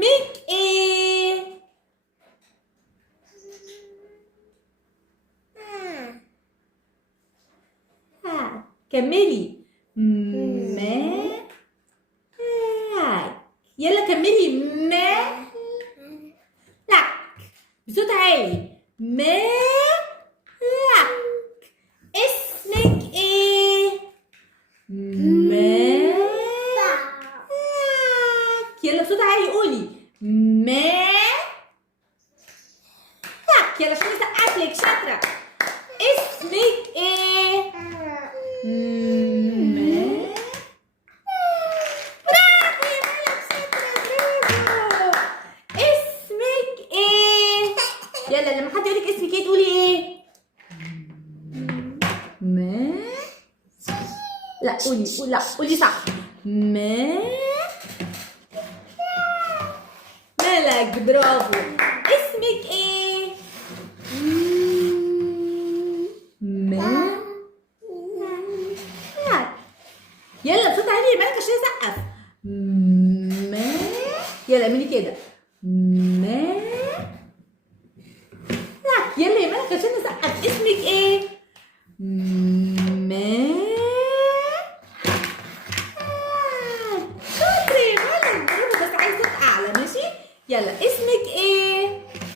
اسمك ايه؟ كملي. مالك. يلا كملي. مالك بصوت عالي. مالك. اسمك ايه؟ مالك. يلا بصوت عالي قولي. مالك. يلا عشان اسقف لك. شاطرة. اسمك ايه؟ برافو يا مالك. شاطرة. برافو. اسمك ايه؟ يلا لما حد يقولك اسمك ايه تقولي ايه؟ ما لا قولي لا قولي صح. مالك. برافو. اسمك ايه؟ مالك. يلا بصوت عالي يا مالك عشان اسقف. مالك. يلا اعملي كده. مالك. يلا يا مالك عشان نسقف. اسمك ايه؟ مالك.